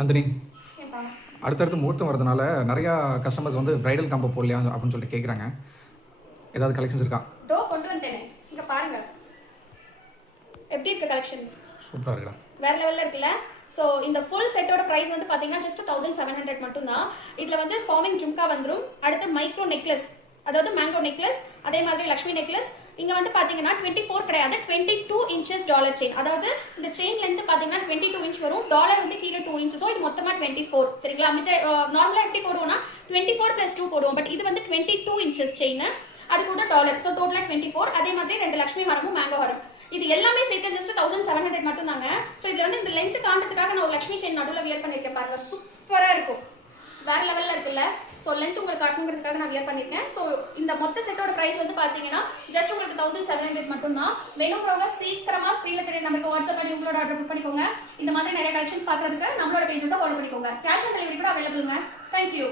நந்தினி, ஏன்பா? அடுத்தடுத்து முகூர்த்தம் வரதுனால நிறையா கஸ்டமர்ஸ் வந்து பிரைடல் காம்போ போடலையா அப்படின்னு சொல்லிட்டு கேட்குறாங்க. ஏதாவது கலெக்ஷன்ஸ் இருக்கா? கொண்டு வந்துட்டேனே, இங்க பாருங்க எப்படி இருக்கு கலெக்ஷன். சூப்பராக இருக்குடா. வேற லெவல்ல இருக்குல்ல. ஸோ இந்த ஃபுல் செட்டோட ப்ரைஸ் வந்து பார்த்தீங்கன்னா ஜஸ்ட் 1700 மட்டும் தான். இதில் வந்து ஃபார்மிங் ஜும்கா வந்துடும். அடுத்து மைக்ரோ நெக்லஸ், அதாவது மேங்கோ நெக்லஸ், அதே மாதிரி லக்ஷ்மி நெக்லஸ். இங்கே வந்து பார்த்தீங்கன்னா 24 கிடையாது, 22 இன்ச்சஸ் டாலர் செயின். அதாவது இந்த செயின் லென்த் பார்த்தீங்கன்னா 22 இன்ச் வரும். டாலர் வந்து கீழே 2 இன்ச். ஸோ இது மொத்தமாக 24. சரிங்களா? மித்த நார்மலாக எப்படி போடுவோம்னா 24 + 2 போடுவோம். பட் இது வந்து 22 இன்ச்சஸ் செயின், அது கூட டாலர். ஸோ டோட்டலாக 24. அதே மாதிரி 2 லக்ஷ்மி ஹாரமும் மேங்கோ ஹாரம். இது எல்லாமே சேர்த்து ஜஸ்ட் 1700 மட்டும் தாங்க. ஸோ இதுல வந்து இந்த லென்த் காண்றதுக்காக நான் ஒரு லக்ஷ்மி செயின் நடுவில் வியர் பண்ணிருக்கேன் பாருங்க. சூப்பரா இருக்கும், வேற லெவல்ல இருக்குல்ல. ஸோ லென்த் உங்களுக்கு காட்டணுங்கிறதுக்காக நான் வியர் பண்ணிருக்கேன். ஸோ இந்த மொத்த செட்டோட பிரைஸ் வந்து பாத்தீங்கன்னா ஜஸ்ட் உங்களுக்கு 1700 மட்டும் தான். வேணுங்கிறவங்க சீக்கிரமா ஸ்கிரீன்ல தெரிய நம்பருக்கு வாட்ஸ்அப் பண்ணி உங்களோட ஆர்டர் புக் பண்ணிக்கோங்க. இந்த மாதிரி நிறைய கலெக்ஷன்ஸ் பாக்குறதுக்கு நம்மளோட பேஜஸை ஃபாலோ பண்ணிக்கோங்க. கேஷ் ஆன் டெலிவரி கூட அவைலபிள்ங்க. தேங்க்யூ.